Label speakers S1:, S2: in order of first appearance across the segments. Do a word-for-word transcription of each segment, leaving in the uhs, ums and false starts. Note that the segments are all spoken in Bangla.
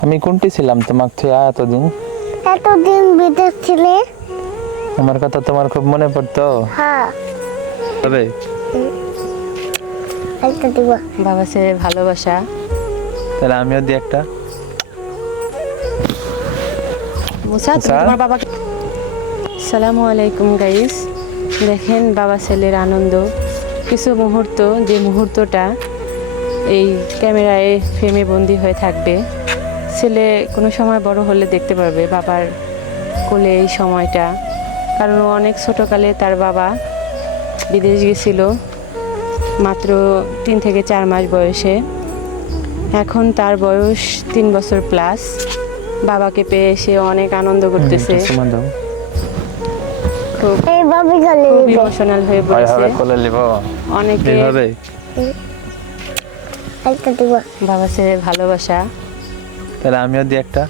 S1: আমি কোনটি ছিলাম তোমাকে থুয়া এতদিন?
S2: এতদিন বিদেশ ছিলে?
S1: আমার কথা তোমার খুব মনে পড়তো।
S2: হ্যাঁ।
S1: তবে
S2: একটা দিব।
S3: বাবা ছেলের ভালোবাসা।
S1: তাহলে আমিও দিই একটা।
S3: মুসা, তুমি
S1: মুসা?
S3: তোমার বাবাকে। আসসালামু আলাইকুম গাইস। দেখেন বাবা ছেলের আনন্দ, কিছু মুহূর্ত, যে মুহূর্তটা এই ক্যামেরায় ফ্রেমে বন্দি হয়ে থাকবে। ছেলে কোনো সময় বড় হলে দেখতে পারবে বাবার কোলে এই সময়টা, কারণ ও অনেক ছোটোকালে তার বাবা বিদেশ গেছিল, মাত্র তিন থেকে চার মাস বয়সে। এখন তার বয়স তিন বছর প্লাস। বাবাকে পেয়ে সে অনেক আনন্দ করতেছে,
S1: সুমন দাও।
S3: খুব
S2: এই ভাবি গলে
S3: খুব
S2: দিবে।
S3: ইমোশনাল হয়ে
S1: হয়
S3: পড়েছে।
S1: হবে কোলে লিব।
S3: অনেকে
S1: এইভাবে
S2: একটা দিব।
S3: বাবা ছেলের ভালোবাসা।
S1: তাহলে আমিও দিই একটা।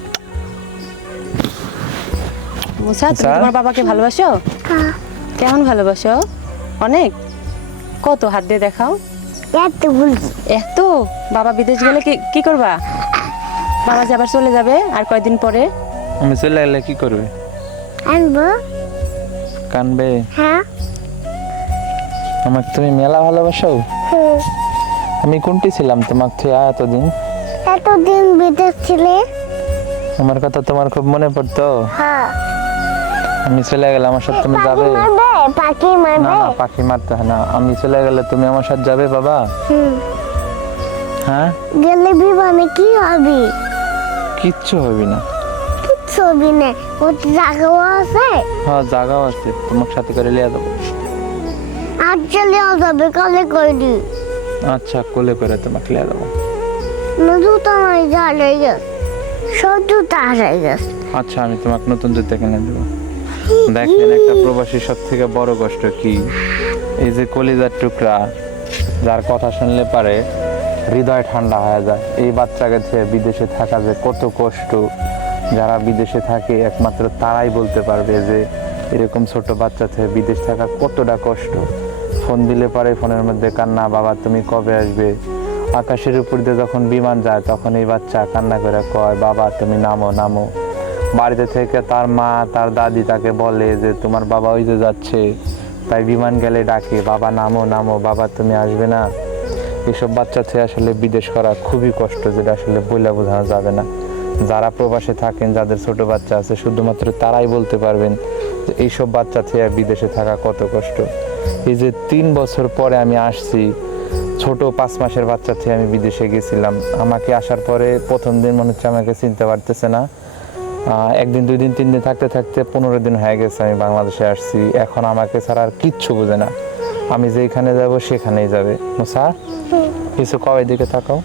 S3: মুসা, তুমি
S1: মুসা?
S3: তোমার বাবাকে ভালোবাসো?
S2: হ্যাঁ।
S3: কেমন ভালোবাসো? অনেক? কত? হাত দিয়ে দেখাও।
S2: এত বলছি।
S3: এত? বাবা বিদেশ গেলে কি কি করবা? বাবা যে আবার চলে যাবে আর কয়দিন পরে।
S1: আমি চলে গেলে কি করবে?
S2: আনবো।
S1: কানবে?
S2: হ্যাঁ।
S1: আমাকে তুমি মেলা ভালোবাসো।
S2: হুম।
S1: আমি কোনটি ছিলাম তোমাকে থুয়া এতদিন?
S2: এতদিন বিদেশ ছিলে?
S1: আমার কথা তোমার খুব মনে পড়তো।
S2: হ্যাঁ।
S1: আমি চলে গেলে আমার সাথে তুমি
S2: পাখি
S1: যাবে?
S2: মারবে? পাখি
S1: না
S2: মারবে?
S1: না, পাখি মারতে হয় না। আমি চলে গেলে তুমি আমার সাথে যাবে বাবা?
S2: হুম।
S1: হ্যাঁ।
S2: গেলে বিমানে কি হবে?
S1: কিচ্ছু হবে না।
S2: কিচ্ছু হবে না। ওর জায়গাও আছে।
S1: হ্যাঁ, জায়গাও আছে, তোমাকে সাথে করে লিয়ে দেবো।
S2: আর চলে যাবে কালে করি।
S1: আচ্ছা, কোলে করে তোমাকে লিয়ে দেবো।
S2: জুতো আমার হারাই গেছে। সব জুতো হারাই গেছে।
S1: আচ্ছা, আমি তোমাকে নতুন জুতা কিনে দেবো। দেখেন, একটা প্রবাসীর সব থেকে বড় কষ্ট কি, এই যে কলিজার টুকরা, যার কথা শুনলে পারে হৃদয় ঠান্ডা হয়ে যায়। এই বাচ্চাকে ছেড়ে বিদেশে থাকা যে কত কষ্ট, যারা বিদেশে থাকে একমাত্র তারাই বলতে পারবে যে এরকম ছোট বাচ্চা থেকে বিদেশ থাকা কতটা কষ্ট। ফোন দিলে পারে ফোনের মধ্যে কান্না, বাবা তুমি কবে আসবে। আকাশের উপর দিয়ে যখন বিমান যায় তখন এই বাচ্চা কান্না করে কয়, বাবা তুমি নামো নামো। বাড়িতে থেকে তার মা তার দাদি তাকে বলে যে তোমার বাবা ওই যে যাচ্ছে, তাই বিমান গেলে ডাকে, বাবা নামো নামো, বাবা তুমি আসবে না। এসব বাচ্চা থেকে আসলে বিদেশ করা খুবই কষ্ট, যেটা আসলে বলে বোঝানো যাবে না। যারা প্রবাসে থাকেন, যাদের ছোট বাচ্চা আছে, শুধুমাত্র তারাই বলতে পারবেন যে এইসব বাচ্চা থেকে বিদেশে থাকা কত কষ্ট। এই যে তিন বছর পরে আমি আসছি, ছোট পাঁচ মাসের বাচ্চা থেকে আমি বিদেশে গেছিলাম। আমাকে আসার পরে প্রথম দিন মনে হচ্ছে আমাকে চিনতে পারতেছে না। একদিন দুই দিন তিন দিন থাকতে থাকতে পনেরো দিন হয়ে গেছে আমি বাংলাদেশে আসছি। এখন আমাকে ছাড়া আর কিচ্ছু বোঝে না। আমি যেখানে যাব সেখানেই যাবে। মুসা, কিছু কবে দিকে থাকাও।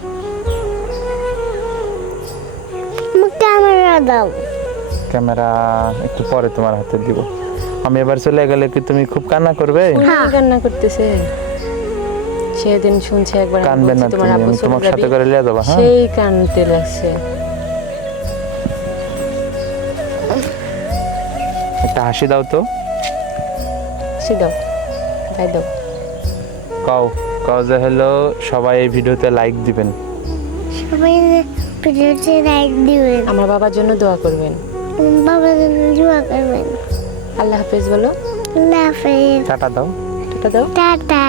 S2: ক্যামেরা দাও।
S1: ক্যামেরা একটু পরে তোমার হাতে দিব। আমি এবার চলে গেলে কি তুমি খুব কান্না করবে?
S3: হ্যাঁ, কান্না করতেছে। সেদিন শুনছে একবার আমি
S1: কানবে
S3: বলছি
S1: না
S3: তোমার
S1: তুমি,
S3: আব্বু
S1: আমি
S3: চলে
S1: তোমার সাথে
S3: যাবে,
S1: করে লিয়ে দেবো। হ্যাঁ,
S3: সেই কানতে লাগছে।
S1: একটা হাসি দাও তো।
S3: সে দাও, তাই দাও।
S1: কও কও যে হ্যালো, সবাই এই ভিডিওতে লাইক দিবেন।
S2: সবাই ভিডিওতে লাইক দিবেন।
S3: আমার বাবার জন্য দোয়া করবেন।
S2: বাবার জন্য দোয়া করবেন।
S3: আল্লাহ হাফেজ বলো।
S2: আল্লাহ হাফেজ।
S1: টাটা দাও।
S3: টাটা দাও।
S2: টাটা।